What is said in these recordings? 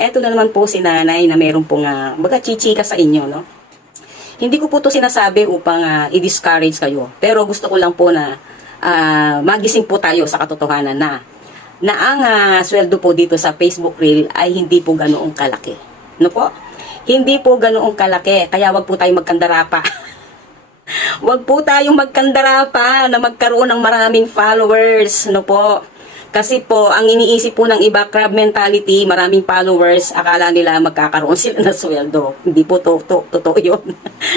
Eto na naman po si nanay na meron pong baga chichika sa inyo, no? Hindi ko po to sinasabi upang i-discourage kayo. Pero gusto ko lang po na magising po tayo sa katotohanan na ang sweldo po dito sa Facebook Reel ay hindi po ganoong kalaki. No po? Hindi po ganoong kalaki. Kaya wag po tayong magkandara pa. Wag po tayong magkandara pa na magkaroon ng maraming followers. No po? Kasi po, ang iniisip po ng iba, crab mentality, maraming followers, akala nila magkakaroon sila ng sweldo. Hindi po totoo yun.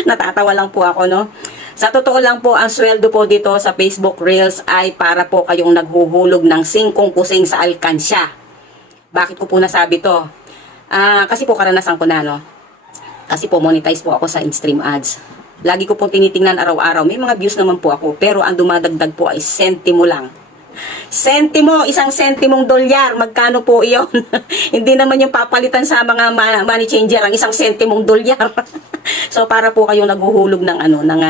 Natatawa lang po ako, no? Sa totoo lang po, ang sweldo po dito sa Facebook Reels ay para po kayong naghuhulog ng singkong kusing sa alkansya. Bakit ko po nasabi to? Kasi po karanasan ko na, no? Kasi po monetize po ako sa in-stream ads. Lagi ko po tinitingnan araw-araw. May mga views naman po ako, pero ang dumadagdag po ay sentimo lang. Sentimo, isang sentimong dolyar, magkano po iyon? Hindi naman yung papalitan sa mga money changer ang isang sentimong dolyar. So para po kayong naghuhulog ng ng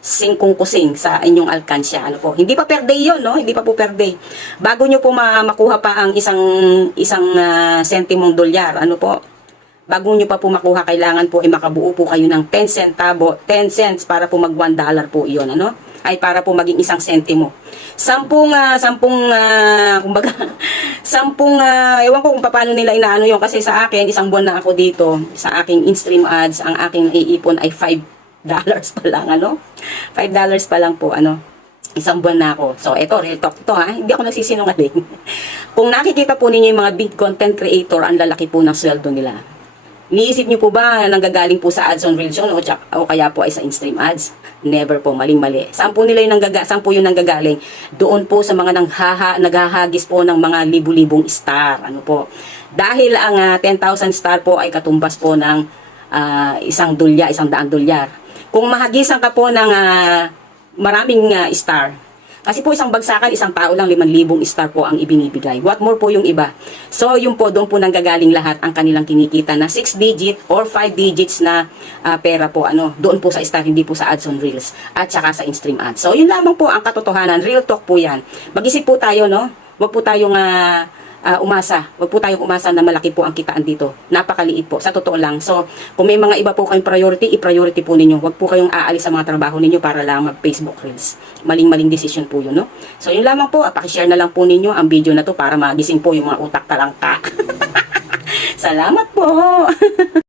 singkong kusing sa inyong alkansya. Hindi pa per day yun, no? Hindi pa po per day. Bago nyo po makuha pa ang isang sentimong dolyar, bago nyo pa po makuha, kailangan po ay makabuo po kayo ng 10 cents para po mag $1 po iyon, ay para po maging isang sentimo. Kumbaga, ewan ko kung paano nila inaano yun, kasi sa akin, isang buwan na ako dito, sa aking in-stream ads, ang aking iipon ay $5 pa lang, $5 pa lang po, isang buwan na ako. So, eto, real talk to, hindi ako nagsisinungaling. Kung nakikita po ninyo yung mga big content creator, ang lalaki po ng sweldo nila. Niisip niyo po ba nanggagaling po sa ads on Reels yun o kaya po ay sa in-stream ads? Never po, maling-mali. Saan po yung nanggagaling? Doon po sa mga naghahagis po ng mga libu-libong star. Dahil ang 10,000 star po ay katumbas po ng $100. Kung mahagisan ka po ng maraming star, kasi po isang bagsakan, isang tao lang 5,000 star po ang ibinibigay. What more po yung iba? So yung po, doon po nanggagaling lahat ang kanilang kinikita na 6 digit or 5 digits na pera po. Doon po sa star, hindi po sa ads on Reels at saka sa in-stream ads. So yun lamang po ang katotohanan. Real talk po yan. Mag-isip po tayo, no? Huwag po tayong umasa. Huwag po tayong umasa na malaki po ang kitaan dito. Napakaliit po. Sa totoo lang. So, kung may mga iba po kayong priority, i-priority po ninyo. Huwag po kayong aalis sa mga trabaho ninyo para lang mag-Facebook Reels. Maling-maling decision po yun, no? So, yun lamang po. Pakishare na lang po ninyo ang video na to para magising po yung mga utak talangka. Salamat po!